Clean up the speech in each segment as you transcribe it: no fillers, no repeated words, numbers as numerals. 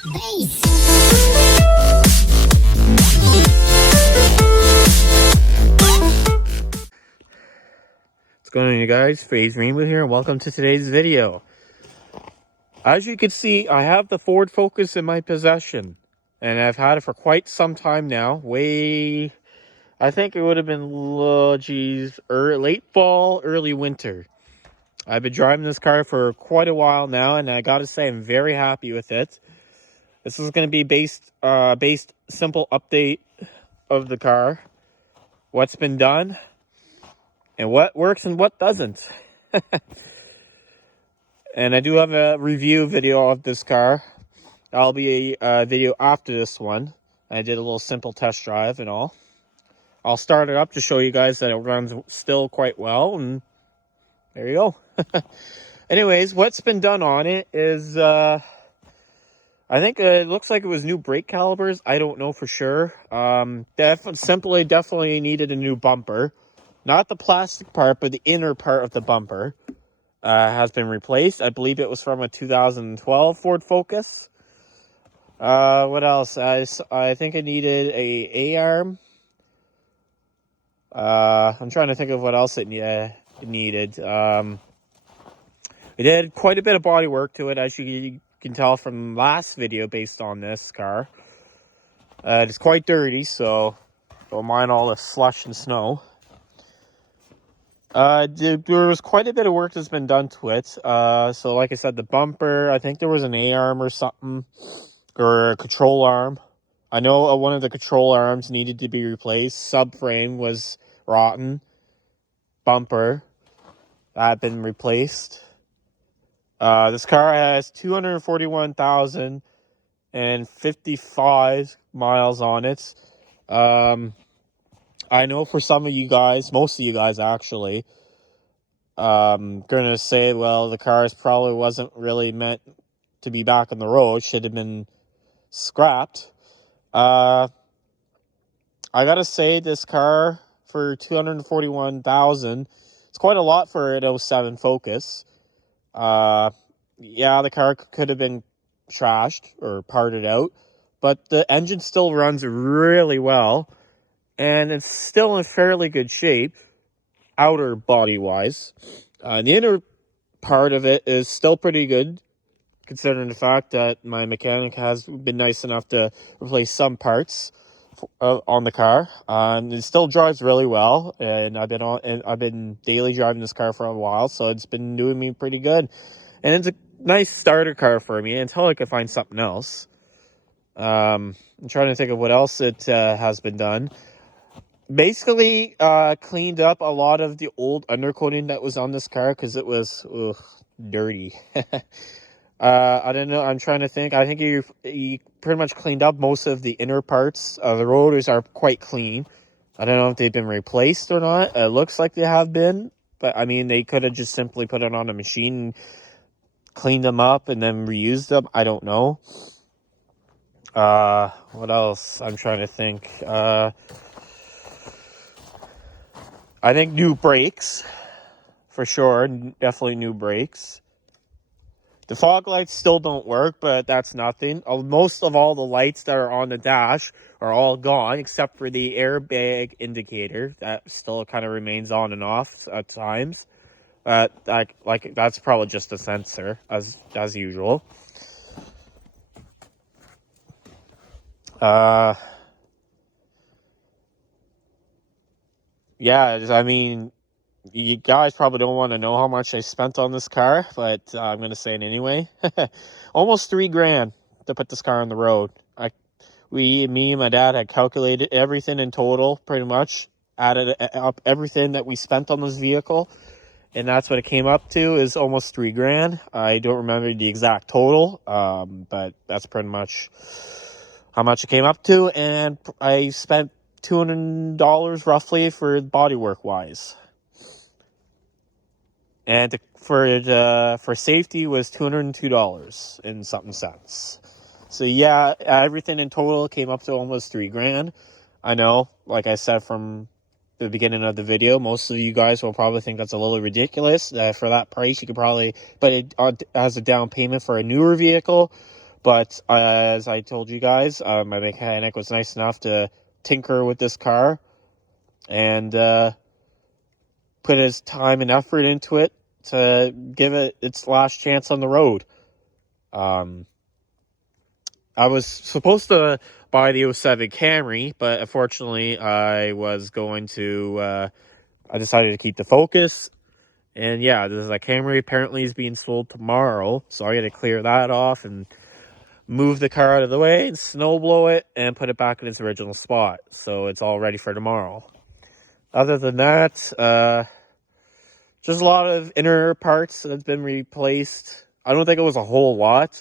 What's going on, you guys? Phase Rainbow here, and welcome to today's video. As you can see, I have the Ford Focus in my possession, and I've had it for quite some time now. I think it would have been, late fall, early winter. I've been driving this car for quite a while now, and I gotta say I'm very happy with it. This is going to be based simple update of the car, what's been done, and what works and what doesn't. And I do have a review video of this car. That'll be a video after this one. I did a little simple test drive and all. I'll start it up to show you guys that it runs still quite well, and there you go. Anyways, what's been done on it is, I think it looks like it was new brake calipers. I don't know for sure. Definitely needed a new bumper. Not the plastic part, but the inner part of the bumper has been replaced. I believe it was from a 2012 Ford Focus. What else? I think it needed a A-arm. I'm trying to think of what else it needed. It did quite a bit of body work to it, as you can tell from last video based on this car. It's quite dirty, so don't mind all the slush and snow. There was quite a bit of work that's been done to it. So like I said, the bumper, I think there was an A-arm or something, or a control arm. I know one of the control arms needed to be replaced. Subframe was rotten. Bumper, that had been replaced. This car has 241,055 miles on it. I know for some of you guys, most of you guys actually, gonna say, well, the car probably wasn't really meant to be back on the road, should have been scrapped. I gotta say, this car for 241,000, it's quite a lot for an 07 Focus. Yeah, the car could have been trashed or parted out, but the engine still runs really well, and it's still in fairly good shape, outer body-wise. The inner part of it is still pretty good, considering the fact that my mechanic has been nice enough to replace some parts on the car. It still drives really well, and I've been daily driving this car for a while, so it's been doing me pretty good. And it's a nice starter car for me until I can find something else. I'm trying to think of what else it has been done. Basically, cleaned up a lot of the old undercoating that was on this car because it was dirty. I don't know. I'm trying to think. I think he pretty much cleaned up most of the inner parts. The rotors are quite clean. I don't know if they've been replaced or not. It looks like they have been, but I mean, they could have just simply put it on a machine and cleaned them up and then reused them. I don't know. What else? I'm trying to think. I think new brakes, for sure. Definitely new brakes. The fog lights still don't work, but that's nothing. Most of all the lights that are on the dash are all gone, except for the airbag indicator. That still kind of remains on and off at times. That's probably just a sensor, as usual. Yeah, I mean, you guys probably don't want to know how much I spent on this car, but I'm going to say it anyway. Almost $3,000 to put this car on the road. Me and my dad had calculated everything in total, pretty much. Added up everything that we spent on this vehicle. And that's what it came up to, is almost $3,000. I don't remember the exact total, but that's pretty much how much it came up to. And I spent $200 roughly for bodywork wise. And for safety was $202 and something cents. So yeah, everything in total came up to almost $3,000. I know, like I said from the beginning of the video, most of you guys will probably think that's a little ridiculous. For that price, you could probably, but it as a down payment for a newer vehicle. But as I told you guys, my mechanic was nice enough to tinker with this car and put his time and effort into it to give it its last chance on the road. I was supposed to buy the 07 Camry, but unfortunately I decided to keep the Focus. And yeah, this Camry apparently is being sold tomorrow, so I got to clear that off and move the car out of the way and snow blow it and put it back in its original spot, so it's all ready for tomorrow. Other than that, just a lot of inner parts that's been replaced. I don't think it was a whole lot.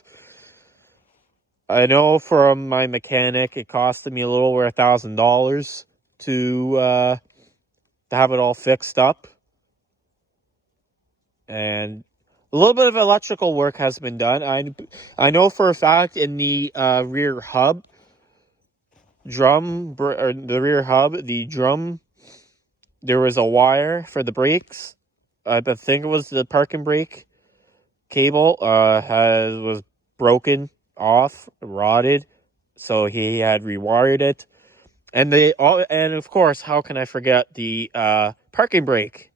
I know from my mechanic it costed me a little over $1,000 to have it all fixed up. And a little bit of electrical work has been done. I know for a fact in the rear hub, the drum, there was a wire for the brakes. I think it was the parking brake cable was broken off, rotted, so he had rewired it. And of course, how can I forget the parking brake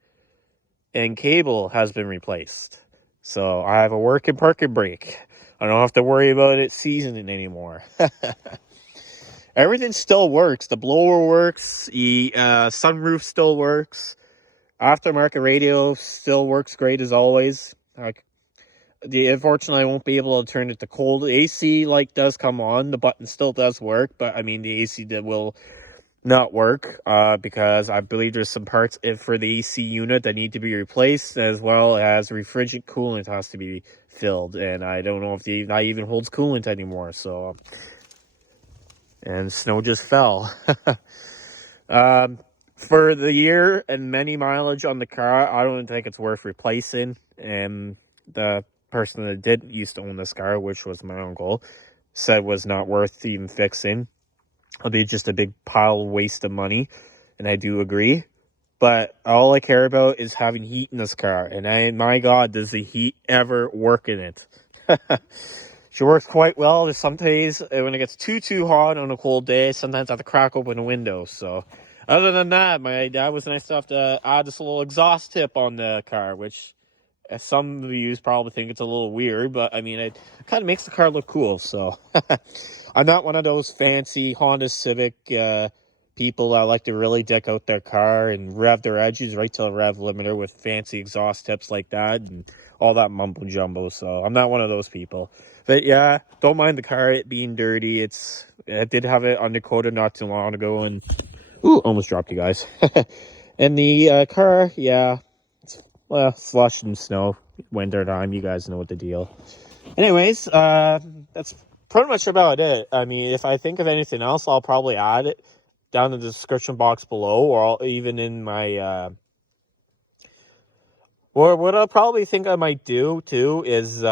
and cable has been replaced. So I have a working parking brake. I don't have to worry about it seasoning anymore. Everything still works. The blower works. The sunroof still works. Aftermarket radio still works great as always. Unfortunately, I won't be able to turn it to cold. The AC light does come on. The button still does work, but I mean the AC will not work because I believe there's some parts for the AC unit that need to be replaced, as well as refrigerant coolant has to be filled, and I don't know if that even holds coolant anymore. So, and snow just fell. For the year and many mileage on the car, I don't think it's worth replacing. And the person that used to own this car, which was my uncle, said was not worth even fixing. It'll be just a big pile of waste of money, and I do agree. But all I care about is having heat in this car, and my God, does the heat ever work in it? She works quite well. There's some days when it gets too hot on a cold day, sometimes I have to crack open a window. So other than that, my dad was nice enough to add this little exhaust tip on the car, which some of you probably think it's a little weird, but I mean, it kind of makes the car look cool. So I'm not one of those fancy Honda Civic people that like to really deck out their car and rev their edges right to the rev limiter with fancy exhaust tips like that and all that mumbo jumbo. So I'm not one of those people. But yeah, don't mind the car being dirty. I did have it undercoated not too long ago, and almost dropped you guys. And the car, yeah, it's slush and snow, winter time. You guys know what the deal. Anyways, that's pretty much about it. I mean, if I think of anything else, I'll probably add it down in the description box below, or even in my or what I'll probably think I might do too is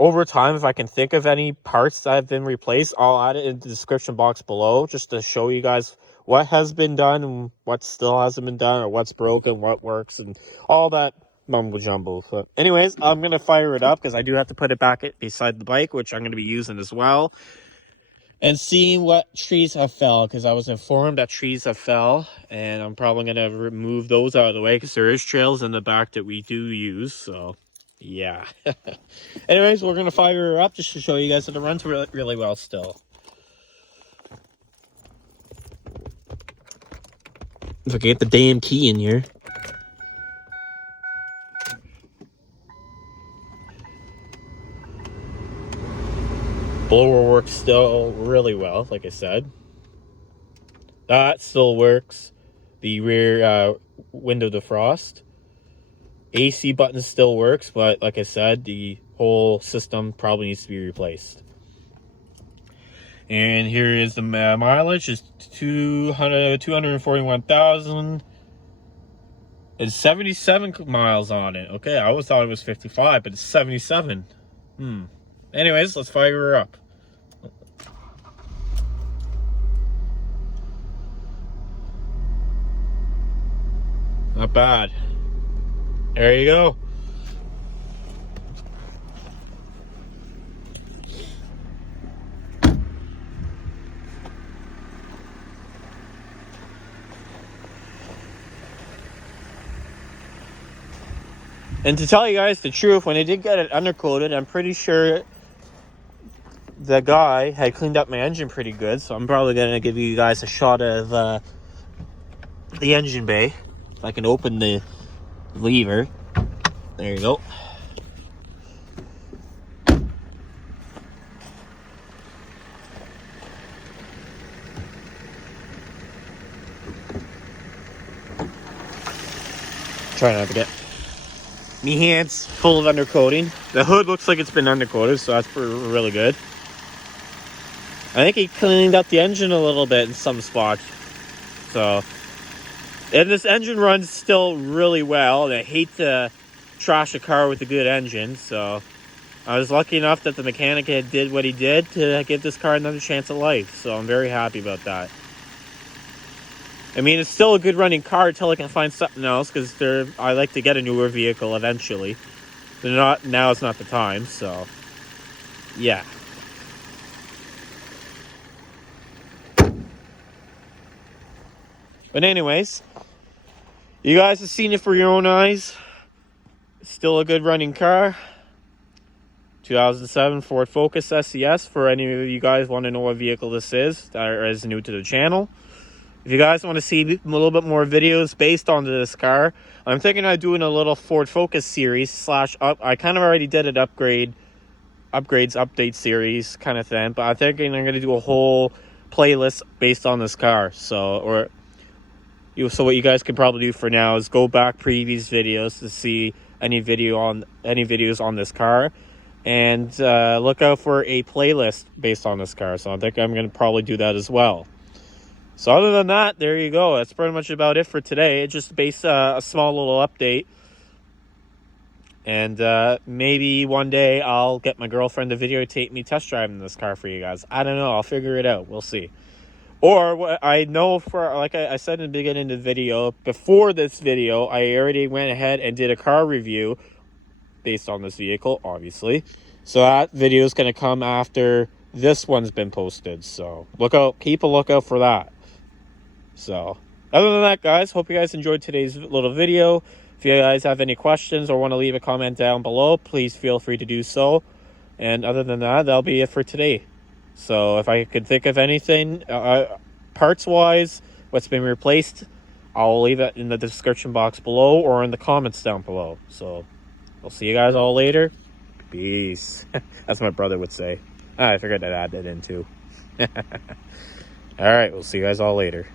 over time, if I can think of any parts that have been replaced, I'll add it in the description box below just to show you guys what has been done and what still hasn't been done, or what's broken, what works, and all that mumbo jumbo. So anyways, I'm going to fire it up because I do have to put it back beside the bike, which I'm going to be using as well. And seeing what trees have fell, because I was informed that trees have fell, and I'm probably going to remove those out of the way because there is trails in the back that we do use, so yeah. Anyways, we're going to fire her up just to show you guys that it runs really well still. If I can get the damn key in here. Blower works still really well, like I said. That still works. The rear window defrost. AC button still works, but like I said, the whole system probably needs to be replaced. And here is the mileage. It's 241,000. It's 77 miles on it. Okay, I always thought it was 55, but it's 77. Anyways, let's fire her up. Not bad. There you go. And to tell you guys the truth, when I did get it undercoated, I'm pretty sure the guy had cleaned up my engine pretty good. So I'm probably going to give you guys a shot of the engine bay. If I can open the lever. There you go. Try not to get me hands full of undercoating. The hood looks like it's been undercoated, so that's really good. I think he cleaned up the engine a little bit in some spots. So, and this engine runs still really well. And I hate to trash a car with a good engine, so I was lucky enough that the mechanic did what he did to give this car another chance at life. So I'm very happy about that. I mean, it's still a good running car until I can find something else, because I like to get a newer vehicle eventually. But now is not the time, so yeah. But anyways, you guys have seen it for your own eyes. Still a good running car. 2007 Ford Focus SES, for any of you guys want to know what vehicle this is that is new to the channel. If you guys want to see a little bit more videos based on this car, I'm thinking of doing a little Ford Focus series / I kind of already did an update series kind of thing, but I'm thinking I'm going to do a whole playlist based on this car. So what you guys can probably do for now is go back previous videos to see any videos on this car, and look out for a playlist based on this car. So I think I'm going to probably do that as well. So other than that, there you go. That's pretty much about it for today. It's just a small little update. And maybe one day I'll get my girlfriend to videotape me test driving this car for you guys. I don't know. I'll figure it out. We'll see. Or what I know, for like I said in the beginning of the video, before this video, I already went ahead and did a car review based on this vehicle, obviously. So that video is going to come after this one's been posted. So keep a lookout for that. So other than that, guys, hope you guys enjoyed today's little video. If you guys have any questions or want to leave a comment down below, please feel free to do so. And other than that, that'll be it for today. So if I could think of anything parts-wise, what's been replaced, I'll leave it in the description box below or in the comments down below. So I'll see you guys all later. Peace. That's what my brother would say. I figured I'd add that in too. All right, we'll see you guys all later.